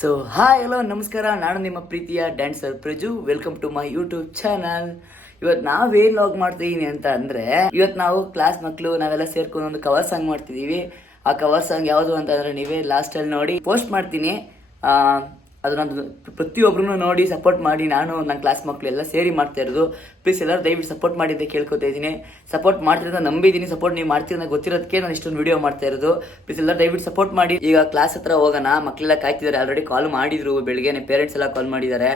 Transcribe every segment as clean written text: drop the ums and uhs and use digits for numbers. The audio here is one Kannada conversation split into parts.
ಸೊ ಹಾಯ್ ಹಲೋ ನಮಸ್ಕಾರ, ನಾನು ನಿಮ್ಮ ಪ್ರೀತಿಯ dancer Praju. Welcome to my YouTube channel. ಇವತ್ತು ನಾವೇನು ಲಾಗ್ ಮಾಡ್ತಿದೀನಿ ಅಂತ ಅಂದರೆ, ಇವತ್ತು ನಾವು ಕ್ಲಾಸ್ ಮಕ್ಕಳು ನಾವೆಲ್ಲ ಸೇರ್ಕೊಂಡು ಒಂದು ಕವರ್ ಸಾಂಗ್ ಮಾಡ್ತಿದ್ದೀವಿ. ಆ ಕವರ್ ಸಾಂಗ್ ಯಾವುದು ಅಂತಂದರೆ ನೀವೇ ಲಾಸ್ಟಲ್ಲಿ ನೋಡಿ ಪೋಸ್ಟ್ ಮಾಡ್ತೀನಿ. ಅದನ್ನ ಪ್ರತಿಯೊಬ್ಬರೂ ನೋಡಿ ಸಪೋರ್ಟ್ ಮಾಡಿ. ನಾನು ನನ್ನ ಕ್ಲಾಸ್ ಮಕ್ಕಳು ಎಲ್ಲ ಸೇರಿ ಮಾಡ್ತಾ ಇರೋದು. ಪ್ಲೀಸ್ ಎಲ್ಲರೂ ದಯವಿಟ್ಟು ಸಪೋರ್ಟ್ ಮಾಡಿದ್ದೆ ಕೇಳ್ಕೊತಾ ಇದ್ದೀನಿ. ಸಪೋರ್ಟ್ ಮಾಡ್ತಿರೋದು ನಂಬಿದ್ದೀನಿ. ಸಪೋರ್ಟ್ ನೀವು ಮಾಡ್ತಿರೋದು ಗೊತ್ತಿರೋದಕ್ಕೆ ನಾನು ಇಷ್ಟೊಂದು ವಿಡಿಯೋ ಮಾಡ್ತಾ ಇರೋದು. ಪ್ಲೀಸ್ ಎಲ್ಲರೂ ದಯವಿಟ್ಟು ಸಪೋರ್ಟ್ ಮಾಡಿ. ಈಗ ಕ್ಲಾಸ್ ಹತ್ರ ಹೋಗೋಣ. ಮಕ್ಕಳೆಲ್ಲ ಕಾಯ್ತಿದ್ದಾರೆ. ಆಲ್ರೆಡಿ ಕಾಲ್ ಮಾಡಿದ್ರು ಬೆಳಿಗ್ಗೆ, ಪೇರೆಂಟ್ಸ್ ಎಲ್ಲ ಕಾಲ್ ಮಾಡಿದ್ದಾರೆ.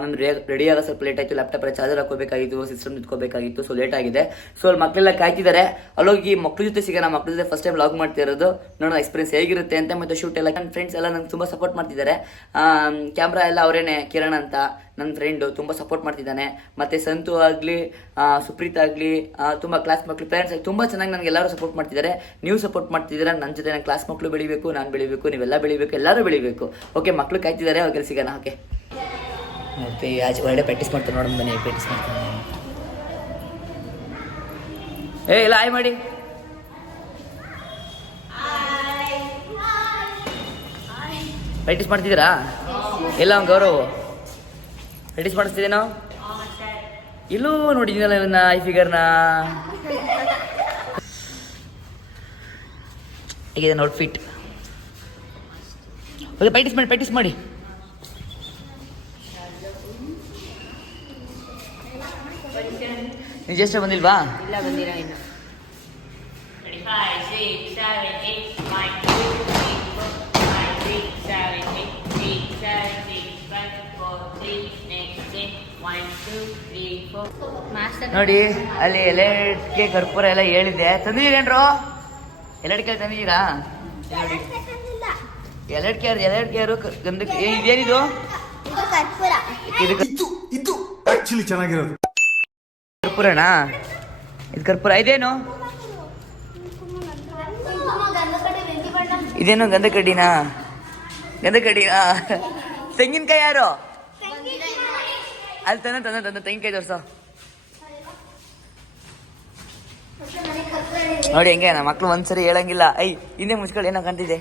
ನಾನು ರೆಡಿ ಆಗೋ ಸ್ವಲ್ಪ ಲೇಟ್ ಆಯಿತು. ಲ್ಯಾಪ್ಟಾಪ್ ಚಾರ್ಜರ್ ಹಾಕೋಬೇಕಾಗಿತ್ತು, ಸಿಸ್ಟಮ್ ಇಟ್ಕೋಬೇಕಾಗಿತ್ತು. ಸೊ ಲೇಟ್ ಆಗಿದೆ. ಸೊ ಅಲ್ಲಿ ಮಕ್ಕಳೆಲ್ಲ ಕಾಯ್ತಿದ್ದಾರೆ. ಅಲ್ಲೋಗಿ ಮಕ್ಳ ಜೊತೆ ಸಿಗೋಣ. ಮಕ್ಳ ಜೊತೆ ಫಸ್ಟ್ ಟೈಮ್ ಲಾಗ್ ಮಾಡ್ತಾ ಇರೋದು. ನೋಡೋಣ ಎಕ್ಸ್ಪೀರಿಯನ್ಸ್ ಹೇಗಿರುತ್ತೆ ಅಂತ. ಮತ್ತು ಶೂಟ್ ಎಲ್ಲ ನನ್ನ ಫ್ರೆಂಡ್ಸ್ ಎಲ್ಲ ನಂಗೆ ತುಂಬ ಸಪೋರ್ಟ್ ಮಾಡ್ತಿದ್ದಾರೆ. ಕ್ಯಾಮ್ರಾ ಎಲ್ಲ ಅವರೇನೆ, ಕಿರಣ್ ಅಂತ ನನ್ನ ಫ್ರೆಂಡು ತುಂಬ ಸಪೋರ್ಟ್ ಮಾಡ್ತಿದ್ದಾನೆ. ಮತ್ತು ಸಂತು ಆಗಲಿ, ಸುಪ್ರೀತ್ ಆಗಲಿ, ತುಂಬ ಕ್ಲಾಸ್ ಮಕ್ಕಳು ಪೇರೆಂಟ್ಸ್ ಆಗಿ ತುಂಬ ಚೆನ್ನಾಗಿ ನನಗೆ ಎಲ್ಲರೂ ಸಪೋರ್ಟ್ ಮಾಡ್ತಿದ್ದಾರೆ. ನೀವು ಸಪೋರ್ಟ್ ಮಾಡ್ತಿದ್ದೀರಾ. ನನ್ನ ಜೊತೆ ನನ್ನ ಕ್ಲಾಸ್ ಮಕ್ಕಳು ಬೆಳಿಬೇಕು, ನಾನು ಬೆಳಿಬೇಕು, ನೀವೆಲ್ಲ ಬೆಳಿಬೇಕು, ಎಲ್ಲರೂ ಬೆಳಿಬೇಕು. ಓಕೆ, ಮಕ್ಕಳು ಕಾಯ್ತಿದ್ದಾರೆ. ಅವ್ರಿಗೆ ಸಿಗೋಣ. ಓಕೆ, ಮತ್ತೆ ಆಚೆ ಹೊರಗಡೆ ಪ್ರಾಕ್ಟೀಸ್ ಮಾಡ್ತಾರೆ. ನೋಡೋಣ ಬನ್ನಿ, ಪ್ರಾಕ್ಟೀಸ್ ಮಾಡ್ತಾರೆ. ಇಲ್ಲ ಆಯ್ ಮಾಡಿ. ಪ್ರಾಕ್ಟೀಸ್ ಮಾಡ್ತಿದ್ದೀರಾ? ಎಲ್ಲ ಅವ್ನು ಗೌರವ್ ಪ್ರಾಕ್ಟೀಸ್ ಮಾಡಿಸ್ತಿದ್ದೇನೋ. ಇಲ್ಲೂ ನೋಡಿದ್ದೀನಲ್ಲ ಇವನ್ನ, ಈ ಫಿಗರ್ನ. ಹೇಗಿದೆ ಔಟ್ಫಿಟ್? ಓಕೆ, ಪ್ರಾಕ್ಟೀಸ್ ಮಾಡಿ. ನೀವು ಜಸ್ಟ್ ಬಂದಿಲ್ವಾ? ಇಲ್ಲ, ಬಂದಿರ ಇನ್ನು. ನೋಡಿ, ಅಲ್ಲಿ ಎಲೆಡ್ಕೆ ಕರ್ಪೂರ ಎಲ್ಲ ಹೇಳಿದೆ. ತಂದಿದ್ದೀರೇನ್ರು? ಎಲೆಡ್ಕೆ ತಂದಿದ್ದೀರಾ? ಎಲೆಡ್ಕೆ ಗಂಧಕ್ಕೆ ಇದೇನಿದು? ಇದು ಆಕ್ಚುಲಿ ಚೆನ್ನಾಗಿರೋದು. ಕರ್ಪೂರಣ? ಇದು ಕರ್ಪೂರ. ಇದೇನು? ಇದೇನು ಗಂಧ ಕಡ್ಡಿನಾ? ತೆಂಗಿನಕಾಯಿ ಯಾರು? ಅಲ್ಲಿ ತಂದ ತೆಂಗಿನಕಾಯಿ ತೋರ್ಸ. ನೋಡಿ ಹೆಂಗೆ ನಮ್ಮ ಮಕ್ಳು ಒಂದ್ಸರಿ ಹೇಳಂಗಿಲ್ಲ. ಹಿಂದೆ ಮುಚ್ಕೊಳ್ಳಿ, ಏನೋ ಕಂತಿದೆ.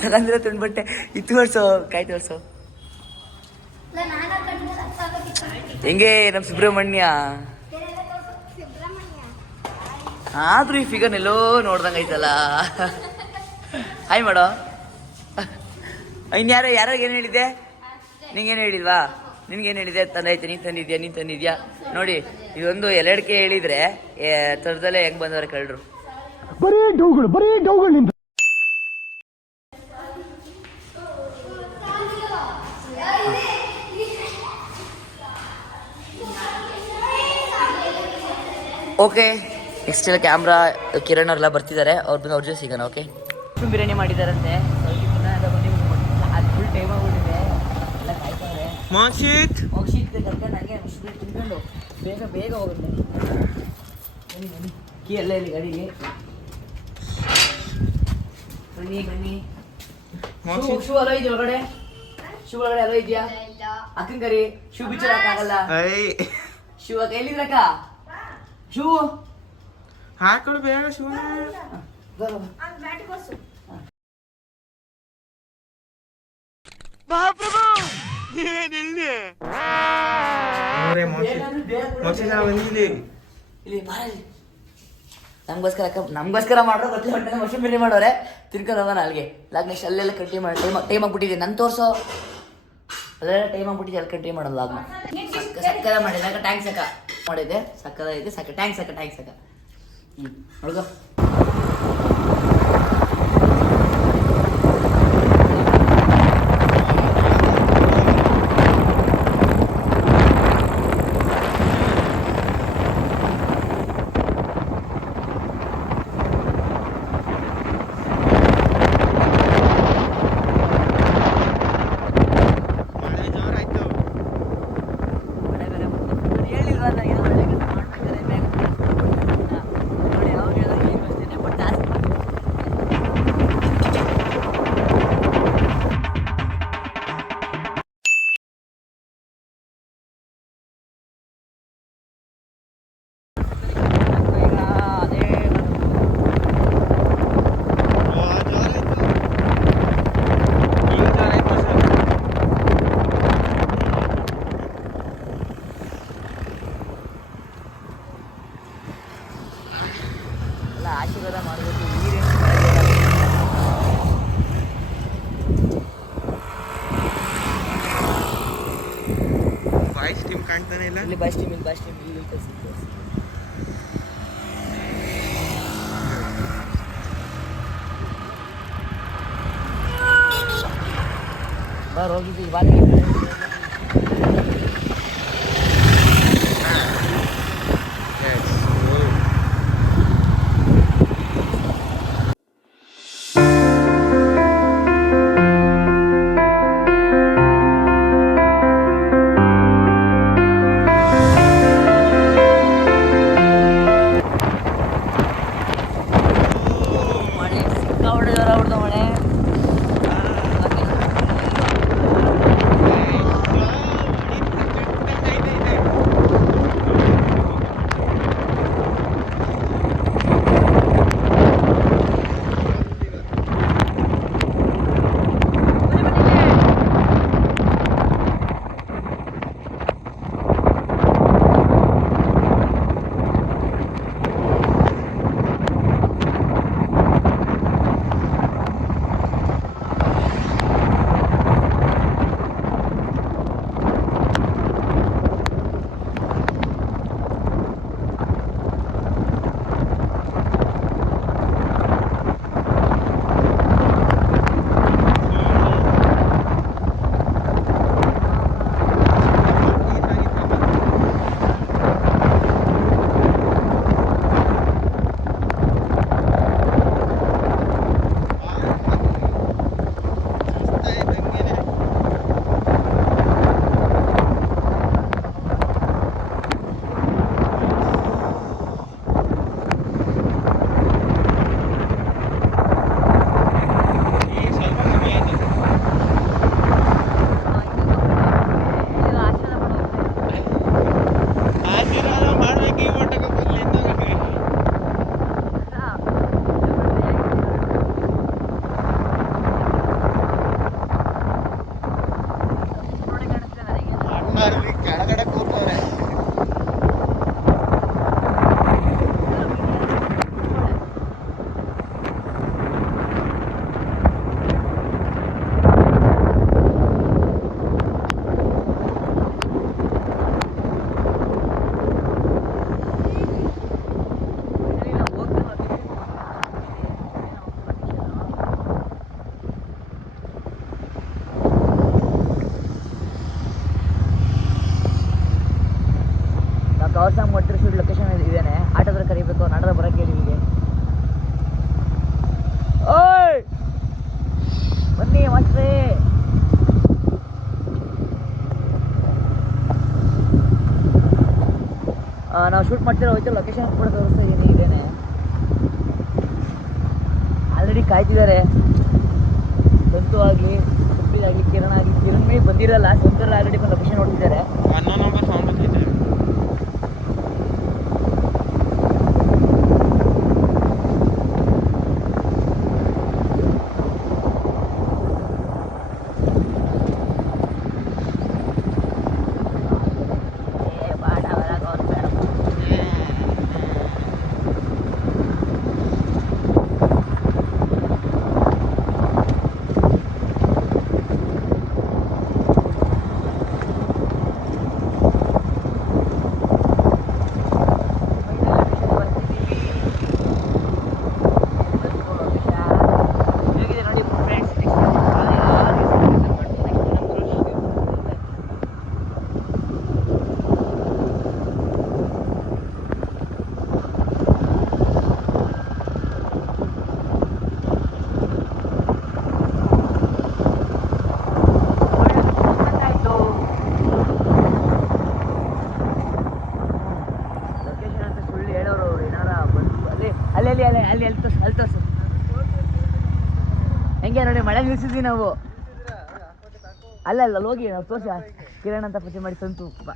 ತಗೊಂಡಿರೋ ತುಂಡ್ಬಟ್ಟೆ. ಇದು ತೋರ್ಸೋ, ಕಾಯಿ ತೋರ್ಸೋ. ಹೆಂಗೆ ನಮ್ಮ ಸುಬ್ರಹ್ಮಣ್ಯ. ಆದ್ರೂ ಈ ಫಿಗರ್ ಎಲ್ಲೋ ನೋಡ್ದಂಗ ಐತಲ್ಲ. ಹಾಯ್ ಮಾಡೋ. ಇನ್ಯಾರೋ ಏನ್ ಹೇಳಿದ್ದೆ? ನಿಂಗೇನು ಹೇಳಿಲ್ವಾ? ನಿನ್ಗೇನು ಹೇಳಿದೆ? ತಂದೈತೆ. ನೀನ್ ತಂದಿದ್ಯಾ? ನೋಡಿ, ಇದೊಂದು ಎಲೆಡ್ಕೆ ಹೇಳಿದ್ರೆ ತರದಲ್ಲೇ ಹೆಂಗ್ ಬಂದವ್ರೆ ಕಳ್ರು. ಬರೀ ಡೌಗಳು ನಿಂತ. ಓಕೆ, ನೆಕ್ಸ್ಟ್ ಎಲ್ಲ ಕ್ಯಾಮ್ರಾ ಕಿರಣ್ ಅವರೆಲ್ಲ ಬರ್ತಿದ್ದಾರೆ. ಅವ್ರ ಜೊತೆ ಸಿಗೋಣ. ಓಕೆ, ಬಿರಿಯಾನಿ ಮಾಡಿದಾರಂತೆ. ಅದು ಫುಲ್ ಟೈಮ್ ಆಗ್ಬಿಟ್ಟಿದೆ. ಎಲ್ಲ ಕಾಯ್ತಾರೆ. ಮೋಕ್ಷಿತ್ ಕರ್ಕೊಂಡು ನನಗೆ ತಿನ್ಕೊಂಡು ಬೇಗ ಹೋಗುತ್ತೆ. ಬನ್ನಿ ಕೀ ಎಲ್ಲ ಇಲ್ಲಿ ಗಾಡಿಗೆ. ಬನ್ನಿ. ಶೂ ಅಲೋ ಇದೆಯಾ ಒಳಗಡೆ? ಶೂ ಒಳಗಡೆ ಅಲೋ ಇದೆಯಾ? ಅಕ್ಕನ ಕರಿ. ಶೂ ಬಿಚ್ಚೋಕ್ಕಾಗಲ್ಲ. ಶೂ ಎಲ್ಲಿದ್ರಕ್ಕ? ಶೂ ಹಾಕೊಳ್ಳು ಬೇಗ. ಶೂ ನಮ್ಗೋಸ್ಕರ ಮಾಡ್ರೋ ಗೊತ್ತಿಲ್ಲ. ಮಶ್ರೂಮ್ ಬಿರಿಯಾನಿ ಮಾಡೋರೆ. ತಿನ್ಕೊಂಡು ಹೋಗೋಣ ಅಲ್ಲಿಗೆ. ಲಾಗ್ ನೆಕ್ಸ್ಟ್ ಅಲ್ಲೆಲ್ಲ ಕಂಟಿನ್ಯೂ ಮಾಡಿ. ಟೈಮ್ ಆಗ್ಬಿಟ್ಟಿದೆ. ನನ್ನ ತೋರಿಸೋ ಅಲ್ಲೆಲ್ಲ ಟೈಮ್ ಆಗ್ಬಿಟ್ಟಿದೆ. ಅಲ್ಲಿ ಕಂಟಿನ್ಯೂ ಮಾಡೋದು ಲಾಗ್ನ. ಸಕ್ಕದ ಮಾಡಿದೆ. ಟ್ಯಾಂಕ್ಸ್ ಅಕ್ಕ ಮಾಡಿದೆ. ಸಕ್ಕದಾಗಿದೆ. ಟ್ಯಾಂಕ್ಸ್ ಅಕ್ಕ. ನೋಡ್ಕೋ. ಆಶೀರ್ವಾದ ಮಾಡಬೇಕು. ಬಾಯ್ಸ್ ಟೀಮ್ ಕಾಣ್ತಾನೆ ಇಲ್ಲ. ಇಲ್ಲಿ ಬಾಯ್ಸ್ ಟೀಮ್ ಇಲ್ಲಿ ಹೋಗಿದ್ದು ಇವಾಗ ಮಳೆ ಸಿಕ್ಕಾಪಟ್ಟೆ ಜೋರ ಆಗ್ಬಿಡ್ತು ಮಳೆ. ಕೆಳಗಡೆ ಕೂತವ್ರೆ. ಕವರ್ಸಾಂಗ್ ಮೊಟ್ಟೆ ಫೀಲ್ಡ್ ಲೊಕೇಶನ್ ಇದೇನೆ. ಆಟೋದ್ರ ಕರಿಬೇಕು, ನಾಟದ ಬರೋಕ್ಕೆ ಹೇಳಿ ಹೀಗೆ. ಓಯ್ ಬನ್ನಿ ಮಾಸ್ಟ್ರೇ. ನಾವು ಶೂಟ್ ಮಾಡ್ತಿರೋ ಹೋಯ್ತು ಲೊಕೇಶನ್ ಕೂಡ ತೋರಿಸ್ತಾ ಇದ್ದೀನಿ. ಇದೇನೆ ಆಲ್ರೆಡಿ ಕಾಯ್ತಿದ್ದಾರೆ. ಸಂತು ಆಗಲಿ, ಸುಪ್ಪಿದಾಗಲಿ, ಕಿರಣ್ ಆಗಲಿ. ಕಿರಣ್ ಮೇ ಬಂದಿರಲ್ಲ, ಸಂತೂರಲ್ಲಿ ಆಲ್ರೆಡಿ ಬಂದು ಲೊಕೇಶನ್ ನೋಡ್ತಿದ್ದಾರೆ. ನಂಬರ್ ಫಾರ್ಮ್ ಬಂದಿದೆ. ಅಲ್ಲಿ ತೋರ್ಸು ಹೆಂಗೆ ನೋಡಿ. ಮಳೆ ನಿಲ್ಸಿದ್ವಿ ನಾವು. ಅಲ್ಲ ಹೋಗಿ ನಾವು ತೋರ್ಸ. ಕಿರಣ್ ಅಂತ ಪೂಜೆ ಮಾಡಿ ಸಂತು ಬಾ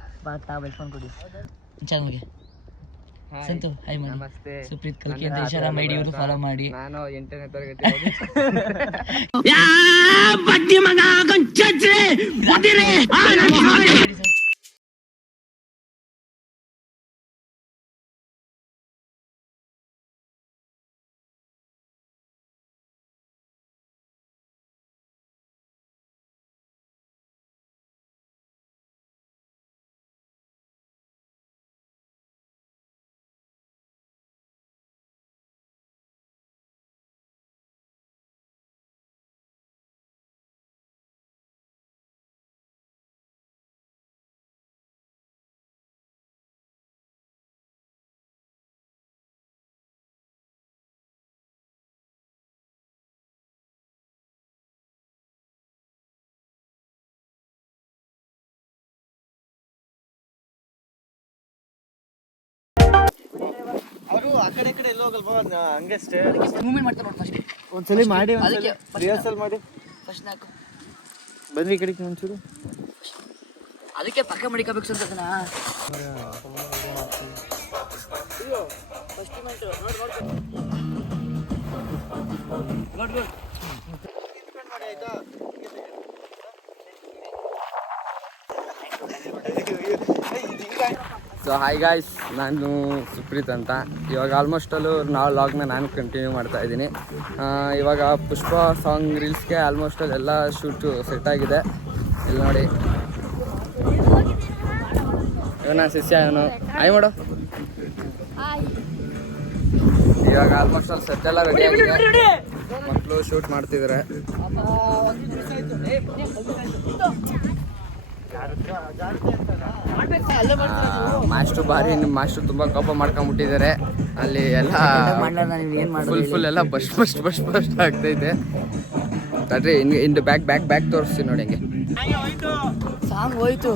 ಬೆಳ್ಸ್ಕೊಂಡು ಕೊಡಿ ಚಾನಲ್ಗೆ. ಸಂತು ಹಾಯ್ ಮಾಡಿ. ನಮಸ್ತೆ. ಸುಪ್ರೀತ್ ಕಲ್ಕಿ ಅಂತ ಇನ್ಸ್ಟಾಗ್ರಾಮ್ ಐಡಿ ಇವರು ಫಾಲೋ ಮಾಡಿ. ನಾನು 8ನೇ ತರಗತಿ ಆ ಕಡೆ ಈ ಕಡೆ ಎಲ್ಲ ಹೋಗಲ್ವಾ ಹಂಗೆ ಅಷ್ಟೇ. ಮೂವ್ಮೆಂಟ್ ಮಾಡ್ತಾ ನೋಡಿ ಫಸ್ಟ್. ಒಂದ್ಸಲಿ ಮಾಡಿ ಅದಕ್ಕೆ ರಿಹರ್ಸಲ್ ಮಾಡಿ ಫಸ್ಟ್ ನಾಕು ಬನ್ನಿ ಈ ಕಡೆಗೆ ಒಂಚೂರು. ಅದಕ್ಕೆ ಪಕ್ಕ ಮಡಿಕೋಬೇಕು ಅಂತ ಅದನ್ನ. ಸೊ ಹಾಯ್ ಗಾಯ್ಸ್, ನಾನು ಸುಪ್ರೀತ್ ಅಂತ. ಇವಾಗ ಆಲ್ಮೋಸ್ಟ್ ಅಲ್ಲೂ ನಾವು ಲಾಗ್ನ ನಾನು ಕಂಟಿನ್ಯೂ ಮಾಡ್ತಾ ಇದ್ದೀನಿ. ಇವಾಗ ಪುಷ್ಪ ಸಾಂಗ್ ರೀಲ್ಸ್ಗೆ ಆಲ್ಮೋಸ್ಟ್ ಅಲ್ಲಿ ಎಲ್ಲ ಶೂಟು ಸೆಟ್ ಆಗಿದೆ. ಇಲ್ಲಿ ನೋಡಿ, ಇವನ ಶಿಷ್ಯ ಇವನು. ಹಾಯ್ ಮಾಡು. ಇವಾಗ ಆಲ್ಮೋಸ್ಟ್ ಅಲ್ಲಿ ಸೆಟ್ ಎಲ್ಲ ರೆಡಿ ಆಗಿದೆ. ಮಕ್ಕಳು ಶೂಟ್ ಮಾಡ್ತಿದ್ದಾರೆ. ಮಾಸ್ಟ್ರು ಭಾರಿ, ನಿಮ್ಮ ಮಾಸ್ಟ್ರು ತುಂಬ ಕೋಪ ಮಾಡ್ಕೊಂಡ್ಬಿಟ್ಟಿದ್ದಾರೆ. ಅಲ್ಲಿ ಎಲ್ಲ ಫುಲ್ ಎಲ್ಲ ಬಸ್ಟ್ ಆಗ್ತೈತೆ. ಅದ್ರಿ ಇನ್ನು ಬ್ಯಾಕ್ ತೋರಿಸ್ತೀನಿ ನೋಡಿ. ಹಂಗೆ ಸಾಂಗ್ ಹೋಯ್ತು.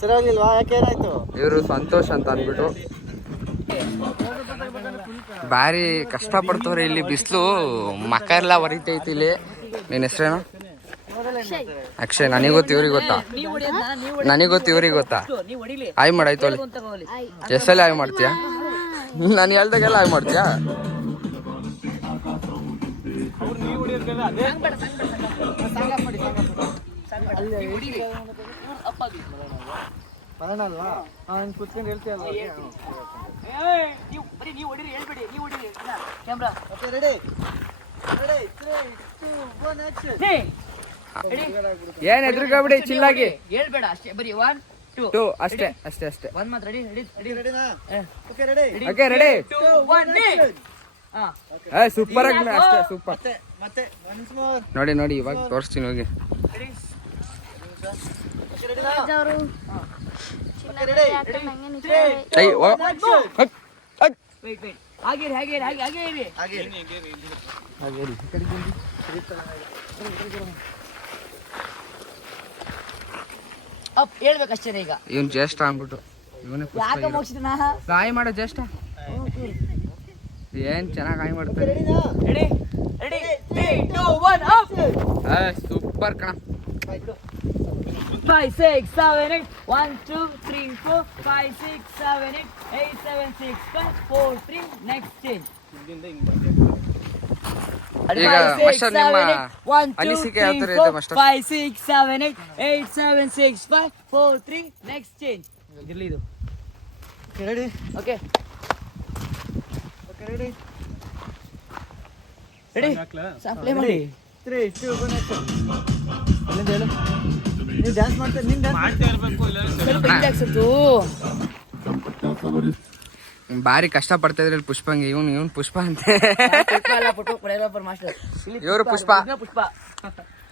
ಸರಿಯಾಗಿಲ್ವಾ? ಯಾಕೆ ಏನಾಯ್ತು? ಇವರು ಸಂತೋಷ್ ಅಂತ ಅಂದ್ಬಿಟ್ಟು ಭಾರಿ ಕಷ್ಟಪಡ್ತವ್ರೆ. ಇಲ್ಲಿ ಬಿಸಿಲು ಮಕ್ಕ ಎಲ್ಲ ಹೊರಿತೈತಿ ಇಲ್ಲಿ. ನಿನ್ನ ಹೆಸರೇನು? ಅಕ್ಷಯ್. ನನಗೆ ಗೊತ್ತು, ಇವ್ರಿಗೆ ಗೊತ್ತಾ? ನನಗೆ ಗೊತ್ತು, ಇವ್ರಿಗೆ ಗೊತ್ತಾ? ಆಯ್ ಮಾಡಾಯ್ತು ಅಲ್ಲಿ. ಎಷ್ಟಲ್ಲಿ ಆಯ್ ಮಾಡ್ತೀಯಾ? ನಾನು ಹೇಳ್ದಾಗೆಲ್ಲ ಆಯ್ ಮಾಡ್ತೀಯಾ? ಕುತ್ಕೊಂಡು ಹೇಳ್ತೀಯಲ್ಲ. ಏನ್ ಎದುರುಗಾಬಿಡಿ, ಚಿಲ್ಲಾಗಿ ಹೇಳ್ಬೇಡ ಅಷ್ಟೇ. ಬರೀ 1 2 ಅಷ್ಟೇ. ಒಂದ್ ಮಾತ್ರ. Ready okay ready. 2 1 ಸೂಪರ್ ಆಗಿ ಅಷ್ಟೇ. ಸೂಪರ್. ನೋಡಿ ಇವಾಗ ತೋರಿಸ್ತೀನಿ ಹೋಗಿ. ಹೇಳ್ಬೇಕಷ್ಟೇ ಈಗ. ಇವನ್ ಜ್ಯೇಷ್ಠ ಅಂದ್ಬಿಟ್ಟು ಇವನೇ ಯಾಕೆ ಮುಗಿಸಿದ್ನಾ? ಗಾಯ ಮಾಡೋ ಜ್ಯೇಷ್ಠ. ಏನ್ ಚೆನ್ನಾಗಿ ಗಾಯ ಮಾಡ್ತಾರೆ. Ready 3 2 1 up. ಸೂಪರ್ ಕಣ. 5 6 7 8 1 2 3 4 5 6 7 8 8 7 6 5 4 3 next change. ಈಗ ಮಾಸ್ಟರ್ ನಿಮ್ಮ ಅನಿಸಿಕೆ ಯಾವ ತರ ಇದೆ ಮಾಸ್ಟರ್? 5 6 7 8 8 7 6 5 4 3 next change. ಇರ್ಲಿ ಇದು. ರೆಡಿ. Okay ready. ಪ್ಲೇ ಮಾಡಿ. 3 2 1 ಆಕ್ಷನ್. ಅಲ್ಲಿಂದ ಹೇಳು. ನೀವು ಡ್ಯಾನ್ಸ್ ಮಾಡ್ತಾ ಭಾರಿ ಕಷ್ಟ ಪಡ್ತಾ ಇದ್ರಿ ಪುಷ್ಪಂಗೆ. ಇವನ್ ಪುಷ್ಪ ಅಂತೆ. ಇವರು ಪುಷ್ಪ.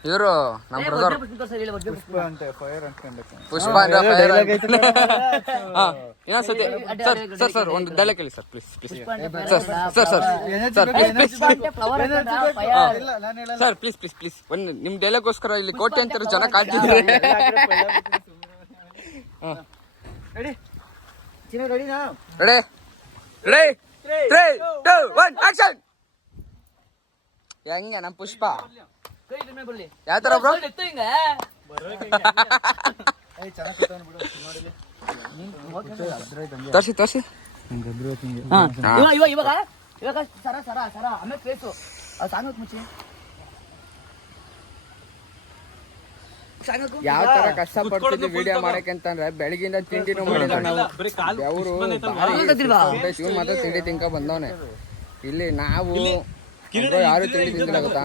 ಇವರು ನಮ್ಮ ಬ್ರದರ್ ಪುಷ್ಪ ಅಂತ ಫೈರ್ ಇನ್ನೊಂದ್ಸತಿ ಸರ್ ಒಂದು ಡೈಲಾಗ್ ಹೇಳಿ ಸರ್ ಪ್ಲೀಸ್ ಸರ್ ಪ್ಲೀಸ್ ಒಂದು ನಿಮ್ ಡೈಲಾಗ್ಗೋಸ್ಕರ ಇಲ್ಲಿ ಕೋಟೆ ಅಂತಾರೆ ಜನ ಕಾಯ್ತಿದ್ದಾರೆ. Ready 3 2 1 action. ಹೆಂಗ ನಮ್ ಪುಷ್ಪ ಯಾವ ತರ ಬ್ರೋ? ತೋರ್ಸಿ ಇವಾಗ ಸರ ಆಮೇಲೆ ಫೇಸು ಸಾಂಗ್ ಮುಚ್ಚಿ. ಯಾವ ತರ ಕಷ್ಟ ಪಡ್ತಿದ್ವಿ ವಿಡಿಯೋ ಮಾಡಕ್ಕೆ ಅಂತಂದ್ರೆ ಬೆಳಗಿಂದ ತಿಂಡಿನೂ ಮಾಡಿಲ್ಲ ನಾವು. ಅವರು ಇವ್ನು ಮಾತ್ರ ತಿಂಡಿ ತಿನ್ಕ ಬಂದವನೆ. ಇಲ್ಲಿ ನಾವು ಯಾರು ತಿಂಡಿ ತಿಂದಿಲ್ಲ ಗೊತ್ತಾ?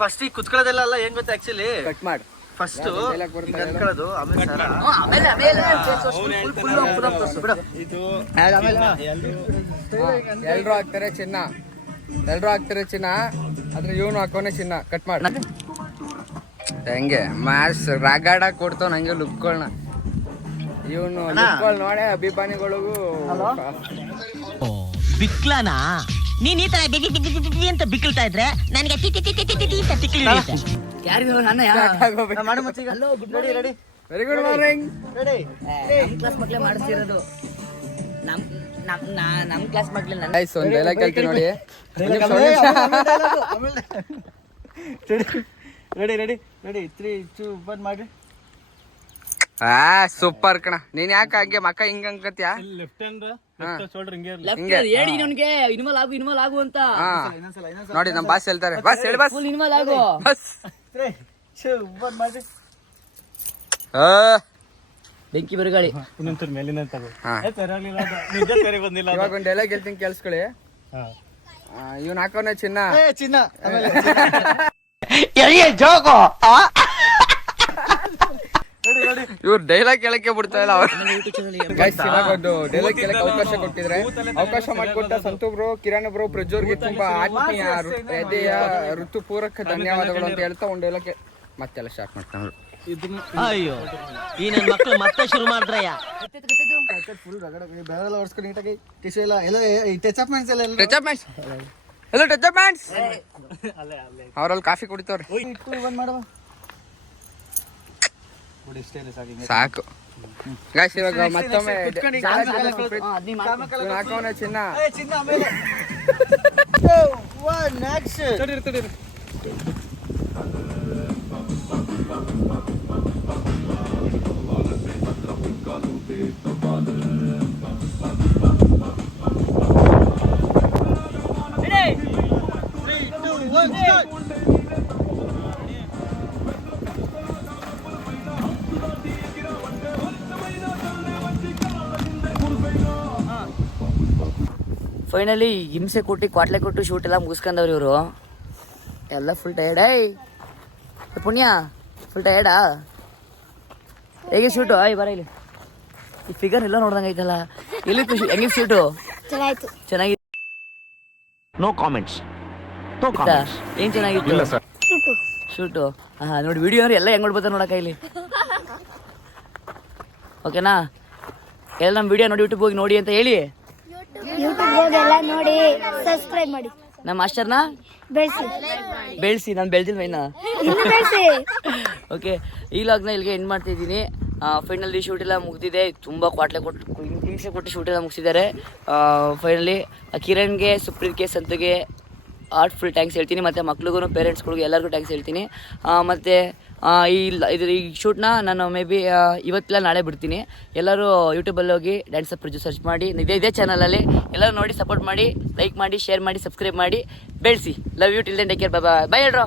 ಫಸ್ಟ್ ಈಗ ಕುತ್ಕೊಳ್ಳೋದೆಲ್ಲ ಏನ್ ಗೊತ್ತಾ ಆಕ್ಚುಲಿ ಕಟ್ ಮಾಡಿ ಫಸ್ಟ್ ಎಲ್ರು ಹಾಕ್ತಾರೆ ಚಿನ್ನ ಆದ್ರೆ ಇವನು ಹಾಕೋನೆ ಚಿನ್ನ. ಕಟ್ ಮಾಡಿ ಹೆಂಗೆ ಮ್ಯಾಚ್ ರಾಗಾಡ ಕೊಡ್ತಾವ ನಂಗೆ ಲುಕ್ಗಳನ್ನ ಇವನು ಲುಕ್ಗಳು ನೋಡೆ ಅಭಿಮಾನಿಗಳಿಗೂ ಬಿಕ್ಲನಾ ನೀನ್ ಈ ತರ ಬಿಗಿ ಬಿಗಿ ಬಿಗಿ ಬಿಗಿ ಅಂತ ಬಿಕ್ಲ್ತಾ ಇದ್ರೆ ನನಗೆ T T T T T T ಅಂತ ತಿಕ್ಲಿ ಯಾರಿಗೂ ನನ್ನ ವೆರಿ ಗುಡ್ ಮಾರ್ನಿಂಗ್. ನಮ್ಮ ಕ್ಲಾಸ್ ಮಕ್ಳೇ ಮಾಡಿಸ್ತಿರೋದು ನಮ್ಮ ಕ್ಲಾಸ್ ಮಕ್ಳೇ ನನ್ನ ಗೈಸ್ ಒಂದು ಡೈಲಾಗ್ ಹೇಳ್ತೀನಿ ನೋಡಿ. ಸೂಪರ್ ಕಣ. ನೀನ್ ಯಾಕೆ ಹಂಗೆ ಮಕ್ಕ ಹಿಂಗ ಅನ್ಕತ್ಯಾ? ಹಿಂಗೆ ಹೇಳಿ ನನ್ಗೆ ಇನ್ವಾಲ್ ಆಗು ಅಂತ ಹಾ ನೋಡಿ ನಮ್ ಬಾಸ್ ಹೇಳ್ತಾರೆ. ಬಾಸ್ ಹೇಳಿ ಬಾಸ್. ಫುಲ್ ಇನ್ವಾಲ್ ಆಗು. ಬಾಸ್ ಬೆಂಕಿ ಬಿರುಗಾಳಿ. ಹಾ. ಇವಾಗ ಒಂದು ಡೈಲಾಗ್ ಹೇಳ್ತೀನಿ ಕೇಳಿಸ್ಕೊಳ್ಳಿ. ಇವ್ನ ಹಾಕೋನ ಚಿನ್ನ ಇವ್ರು ಡೈಲಾಗ್ ಕೇಳಕ್ಕೆ ಬಿಡ್ತಾ ಇಲ್ಲ ಅವ್ರು. ಗೈಸ್ ಇವಾಗ ಒಂದು ಡೈಲಾಗ್ ಕೇಳಕ್ಕೆ ಅವಕಾಶ ಕೊಟ್ಟಿದ್ರೆ ಅವಕಾಶ ಮಾಡಿಕೊಟ್ಟ ಸಂತು ಬ್ರೋ, ಕಿರಣ್ ಬ್ರೋ, ಪ್ರಜ್ವರ್ಗೆ ತುಂಬಾ ಆತ್ಮೀಯ ಹೃದಯ ಋತುಪೂರ್ವಕ ಧನ್ಯವಾದಗಳು ಅಂತ ಹೇಳ್ತಾ ಒಂದು ಡೈಲಾಗ್ ಮತ್ತೆಲ್ಲ ಸ್ಟಾರ್ಟ್ ಮಾಡ್ತಾನೆ. ಅಯ್ಯೋ ಈ ನನ್ ಮಕ್ಳು ಮತ್ತೆ ಶುರು ಮಾಡಿದ್ರಯ್ಯ. ಅವ್ರಲ್ಲಿ ಕಾಫಿ ಕುಡಿತವ್ರಿ ಸಾಕು. ಗಾಯ್ಸ್ ಇವಾಗ ಮತ್ತೊಮ್ಮೆ ಹಾಕೋನ ಚಿನ್ನ ಫೈನಲಿ ಹಿಂಸೆ ಕೊಟ್ಟು ಕ್ವಾಟ್ಲೆ ಕೊಟ್ಟು ಶೂಟ್ ಎಲ್ಲ ಮುಗಿಸ್ಕೊಂಡವ್ರು ಇವರು ಎಲ್ಲ ಫುಲ್ ಟಯರ್ಡ್. ಪುಣ್ಯ ಫುಲ್ ಟಯರ್ಡಾ? ಹೇಗೆ ಶೂಟು? ಬರ ಇಲ್ಲಿ. ಈ ಫಿಗರ್ ಎಲ್ಲ ನೋಡ್ದಂಗೆ ಐತಲ್ಲ. ಎಲ್ಲಿತ್ತು ಹೆಂಗೆ ಶೂಟು? ಚೆನ್ನಾಗಿತ್ತು. No comments. ಏನ್ ಚೆನ್ನಾಗಿತ್ತು ಶೂಟು? ಹಾ ನೋಡಿ ವಿಡಿಯೋ ಅಂದ್ರೆ ಎಲ್ಲ ಹೆಂಗ್ ನೋಡ್ಬೋದ ನೋಡಕ್ಕ ಇಲ್ಲಿ. ಓಕೆನಾ? ಎಲ್ಲ ನಮ್ಮ ವಿಡಿಯೋ ನೋಡಿ ಯೂಟ್ಯೂಬ್ ಹೋಗಿ ನೋಡಿ ಅಂತ ಹೇಳಿ. ಎಲ್ಲ ನೋಡಿ ಸಬ್ಸ್ಕ್ರೈಬ್ ಮಾಡಿ. ನಮ್ಮ ಮಾಸ್ಟರ್ನ ಬೆಳೆಸಿ. ನಾನು ಬೆಳೆದಿಲ್ವ ಇನ್ನ. ಓಕೆ ಈ ಲಾಗ್ನ ಇಲ್ಲಿಗೆ ಎಂಡ್ ಮಾಡ್ತಾ ಇದ್ದೀನಿ. ಫೈನಲಿ ಶೂಟ್ ಎಲ್ಲ ಮುಗಿದಿದೆ. ತುಂಬ ಕ್ವಾಟ್ಲೆ ಕೊಟ್ಟು ಹಿಂಸೆ ಕೊಟ್ಟು ಶೂಟ್ ಎಲ್ಲ ಮುಗಿಸಿದ್ದಾರೆ. ಫೈನಲಿ ಕಿರಣ್ಗೆ, ಸುಪ್ರೀತ್ಗೆ, ಸಂತುಗೆ ಫುಲ್ ಟ್ಯಾಂಕ್ಸ್ ಹೇಳ್ತೀನಿ. ಮತ್ತು ಮಕ್ಳಿಗೂ ಪೇರೆಂಟ್ಸ್ಗಳಿಗೂ ಎಲ್ಲರಿಗೂ ಟ್ಯಾಂಕ್ಸ್ ಹೇಳ್ತೀನಿ. ಮತ್ತು ಈ ಶೂಟ್ನ ನಾನು ಮೇ ಬಿ ಇವತ್ತಿಲ್ಲ ನಾಳೆ ಬಿಡ್ತೀನಿ. ಎಲ್ಲರೂ ಯೂಟ್ಯೂಬಲ್ಲಿ ಹೋಗಿ ಡ್ಯಾನ್ಸ್ ಪ್ರೊಡ್ಯೂಸ್ ಸರ್ಚ್ ಮಾಡಿ ಇದೇ ಚಾನಲಲ್ಲಿ ಎಲ್ಲರೂ ನೋಡಿ ಸಪೋರ್ಟ್ ಮಾಡಿ, ಲೈಕ್ ಮಾಡಿ, ಶೇರ್ ಮಾಡಿ, ಸಬ್ಸ್ಕ್ರೈಬ್ ಮಾಡಿ, ಬೆಳೆಸಿ. Love you till then take care. Bye ಹೇಳ್ರೋ.